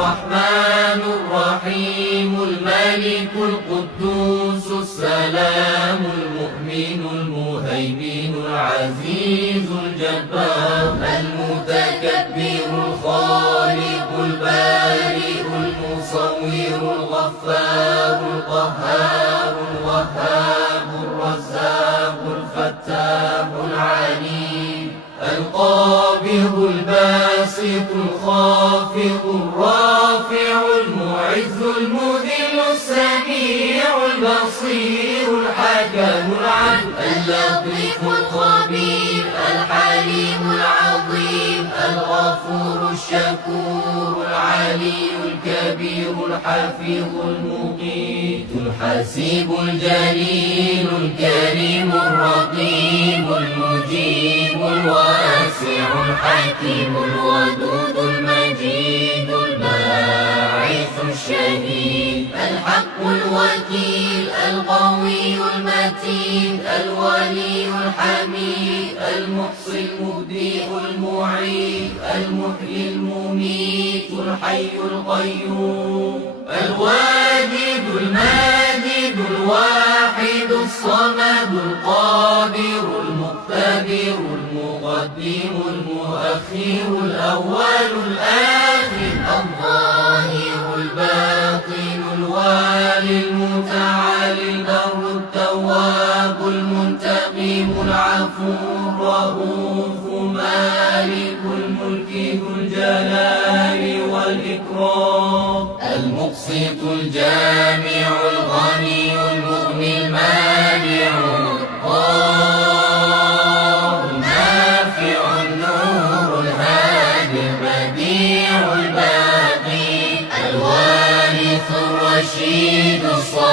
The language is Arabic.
الرحمن الرحيم الملك القدوس السلام المؤمن المهيمن العزيز الجبار المتكبر الخالق البارئ المصور الغفار القهار الوهاب الرزاق الفتاح العليم القابض الباسط الخافض الرافع المعز المذل السميع البصير الحكم العدل اللطيف الخبير الحليم العظيم الغفور الشكور العلي الكبير الحفيظ المقيت الحسيب الجليل الكريم الرقيب المجيب الواسع الحكيم الودود المجيد الباعث الشهيد الحق الوكيل القوي المتين الولي الحميد المحصي المبدئ المعيد المحيي المميت الحي القيوم الواجد الماجد الواحد الصمد القادر المقتدر المقدم المؤخر الأول الآخر الظاهر الباطن الوالي المتعالي البر التواب المنتقم العفو الرؤوف مالك الملك ذو الجلال والإكرام المقسط الجامع الغني المغني المانع الضار النافع النور الهادي البديع الباقي الوارث الرشيد الصالح